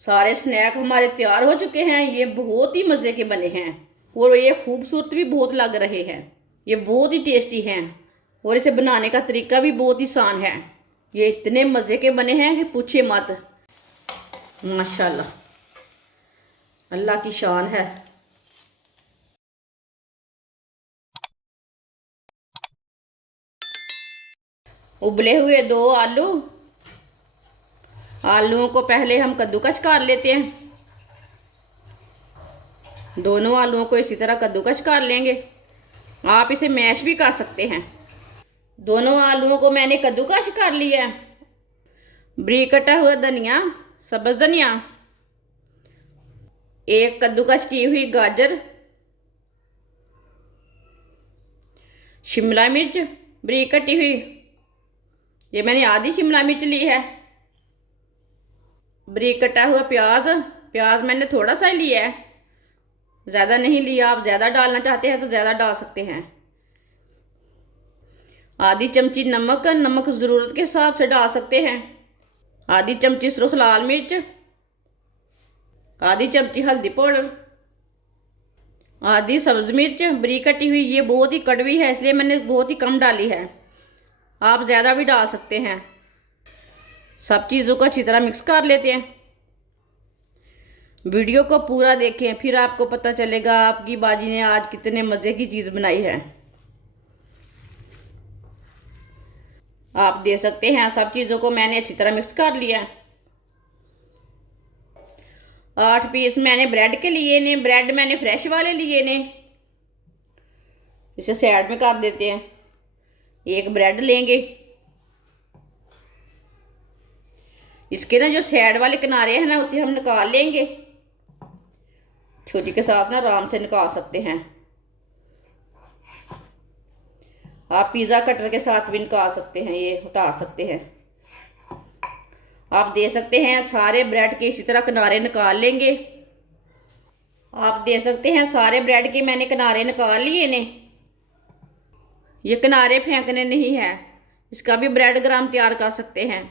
सारे स्नैक हमारे तैयार हो चुके हैं। ये बहुत ही मज़े के बने हैं और ये खूबसूरत भी बहुत लग रहे हैं। ये बहुत ही टेस्टी हैं और इसे बनाने का तरीका भी बहुत ही आसान है। ये इतने मज़े के बने हैं कि पूछिए मत। माशाल्लाह, अल्लाह की शान है। उबले हुए 2 आलू, आलूओं को पहले हम कद्दूकस कर लेते हैं। दोनों आलूओं को इसी तरह कद्दूकस कर लेंगे। आप इसे मैश भी कर सकते हैं। दोनों आलूओं को मैंने कद्दूकस कर लिया है। बारीक कटा हुआ धनिया, सब्ज धनिया, एक कद्दूकस की हुई गाजर, शिमला मिर्च बारीक कटी हुई, ये मैंने आधी शिमला मिर्च ली है। बारीक कटा हुआ प्याज, प्याज मैंने थोड़ा सा ही लिया है, ज़्यादा नहीं लिया। आप ज़्यादा डालना चाहते हैं तो ज़्यादा डाल सकते हैं। आधी चमची नमक, नमक ज़रूरत के हिसाब से डाल सकते हैं। आधी चमची सुर्ख लाल मिर्च, आधी चमची हल्दी पाउडर, आधी सब्ज़ मिर्च बारीक कटी हुई। ये बहुत ही कड़वी है इसलिए मैंने बहुत ही कम डाली है, आप ज़्यादा भी डाल सकते हैं। सब चीज़ों को अच्छी तरह मिक्स कर लेते हैं। वीडियो को पूरा देखें, फिर आपको पता चलेगा आपकी बाजी ने आज कितने मज़े की चीज़ बनाई है। आप दे सकते हैं। सब चीज़ों को मैंने अच्छी तरह मिक्स कर लिया। 8 पीस मैंने ब्रेड के लिए ने, ब्रेड मैंने फ्रेश वाले लिए ने। इसे साइड में कर देते हैं। एक ब्रेड लेंगे, इसके ना जो साइड वाले किनारे हैं ना उसे हम निकाल लेंगे। छुरी के साथ ना आराम से निकाल सकते हैं। आप पिज़्ज़ा कटर के साथ भी निकाल सकते हैं, ये उतार सकते हैं। आप दे सकते हैं। सारे ब्रेड के इसी तरह किनारे निकाल लेंगे। आप दे सकते हैं। सारे ब्रेड के मैंने किनारे निकाल लिए ने। ये किनारे फेंकने नहीं है, इसका भी ब्रेड ग्राम तैयार कर सकते हैं।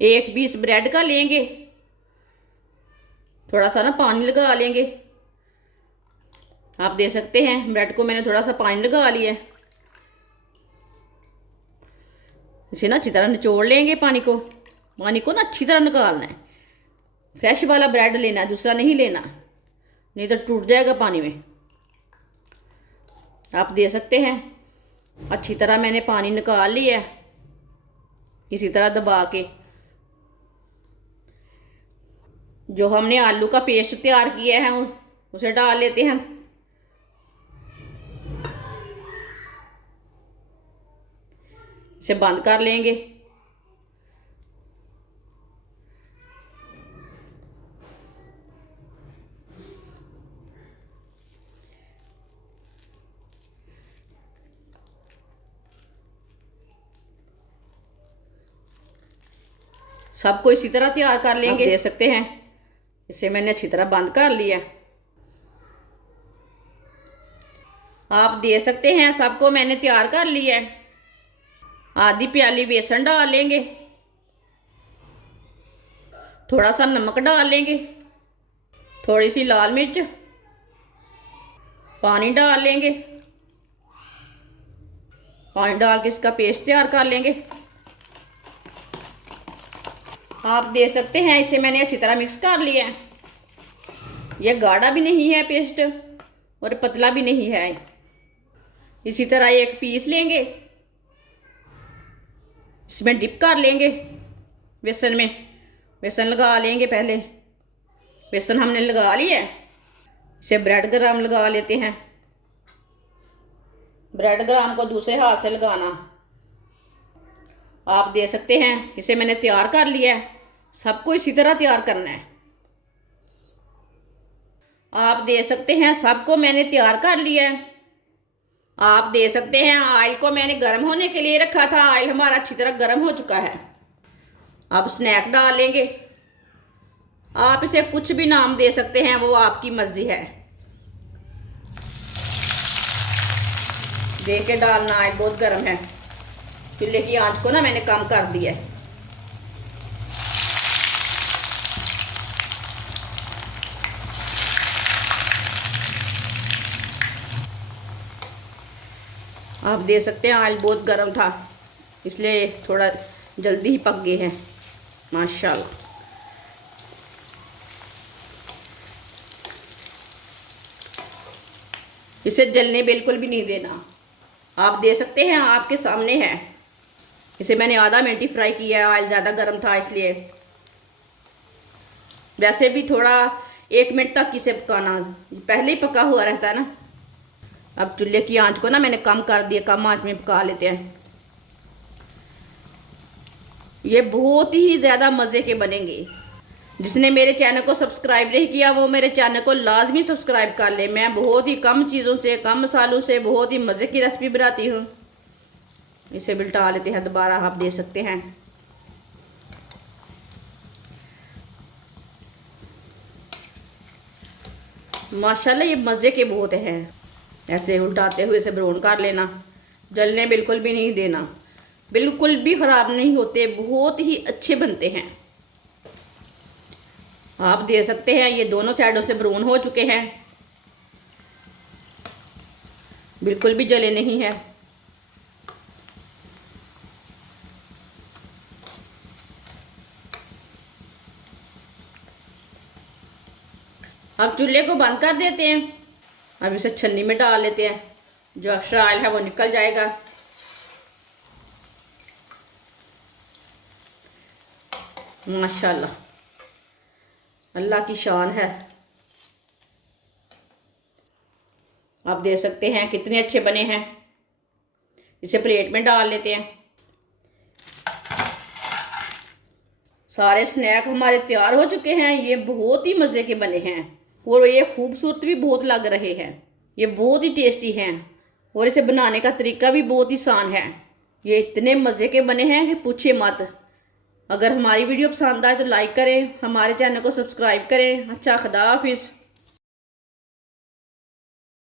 एक पीस ब्रेड का लेंगे, थोड़ा सा ना पानी लगा लेंगे। आप दे सकते हैं। ब्रेड को मैंने थोड़ा सा पानी लगा लिया है। इसे ना अच्छी तरह निचोड़ लेंगे। पानी को ना अच्छी तरह निकालना है। फ्रेश वाला ब्रेड लेना है, दूसरा नहीं लेना, नहीं तो टूट जाएगा पानी में। आप दे सकते हैं। अच्छी तरह मैंने पानी निकाल लिया है, इसी तरह दबा के। जो हमने आलू का पेस्ट तैयार किया है उसे डाल लेते हैं। इसे बंद कर लेंगे। सबको इसी तरह तैयार कर लेंगे। दे सकते हैं। इसे मैंने अच्छी तरह बंद कर लिया। आप दे सकते हैं। सबको मैंने तैयार कर लिया है। आधी प्याली बेसन डाल लेंगे, थोड़ा सा नमक डाल लेंगे, थोड़ी सी लाल मिर्च, पानी डाल लेंगे। पानी डाल के इसका पेस्ट तैयार कर लेंगे। आप दे सकते हैं। इसे मैंने अच्छी तरह मिक्स कर लिया है। यह गाढ़ा भी नहीं है पेस्ट और पतला भी नहीं है। इसी तरह एक पीस लेंगे, इसमें डिप कर लेंगे बेसन में। बेसन लगा लेंगे पहले। बेसन हमने लगा लिया है। इसे ब्रेड ग्राम लगा लेते हैं। ब्रेड ग्राम को दूसरे हाथ से लगाना। आप दे सकते हैं। इसे मैंने तैयार कर लिया है। सबको इसी तरह तैयार करना है। आप दे सकते हैं। सबको मैंने तैयार कर लिया है। आप दे सकते हैं। ऑयल को मैंने गर्म होने के लिए रखा था। ऑयल हमारा अच्छी तरह गर्म हो चुका है। अब स्नैक डाल लेंगे। आप इसे कुछ भी नाम दे सकते हैं, वो आपकी मर्जी है। देख के डालना। ऑयल बहुत गर्म है। चूल्हे की आंच को ना मैंने कम कर दिया है। आप देख सकते हैं ऑयल बहुत गर्म था, इसलिए थोड़ा जल्दी ही पक गए हैं माशाल्लाह। इसे जलने बिल्कुल भी नहीं देना। आप देख सकते हैं, आपके सामने है। इसे मैंने आधा मिनट ही फ्राई किया है, ऑयल ज़्यादा गर्म था इसलिए। वैसे भी थोड़ा 1 मिनट तक इसे पकाना, पहले ही पका हुआ रहता है ना। अब चूल्हे की आंच को ना मैंने कम कर दिया, कम आंच में पका लेते हैं। ये बहुत ही ज़्यादा मज़े के बनेंगे। जिसने मेरे चैनल को सब्सक्राइब नहीं किया वो मेरे चैनल को लाजमी सब्सक्राइब कर ले। मैं बहुत ही कम चीज़ों से, कम मसालों से बहुत ही मज़े की रेसिपी बनाती हूँ। इसे बिल्टा लेते हैं दोबारा, आप देख सकते हैं। माशाल्लाह ये मज़े के बहुत हैं। ऐसे उल्टाते हुए इसे ब्राउन कर लेना, जलने बिल्कुल भी नहीं देना, बिल्कुल भी ख़राब नहीं होते, बहुत ही अच्छे बनते हैं। आप देख सकते हैं ये दोनों साइडों से ब्राउन हो चुके हैं, बिल्कुल भी जले नहीं है। अब चूल्हे को बंद कर देते हैं। अब इसे छन्नी में डाल लेते हैं, जो एक्स्ट्रा ऑयल है वो निकल जाएगा। माशाल्लाह अल्लाह की शान है। आप देख सकते हैं कितने अच्छे बने हैं। इसे प्लेट में डाल लेते हैं। सारे स्नैक हमारे तैयार हो चुके हैं। ये बहुत ही मज़े के बने हैं और ये खूबसूरत भी बहुत लग रहे हैं। ये बहुत ही टेस्टी हैं और इसे बनाने का तरीका भी बहुत ही आसान है। ये इतने मज़े के बने हैं कि पूछे मत। अगर हमारी वीडियो पसंद आए तो लाइक करें, हमारे चैनल को सब्सक्राइब करें। अच्छा, खुदा हाफिज़।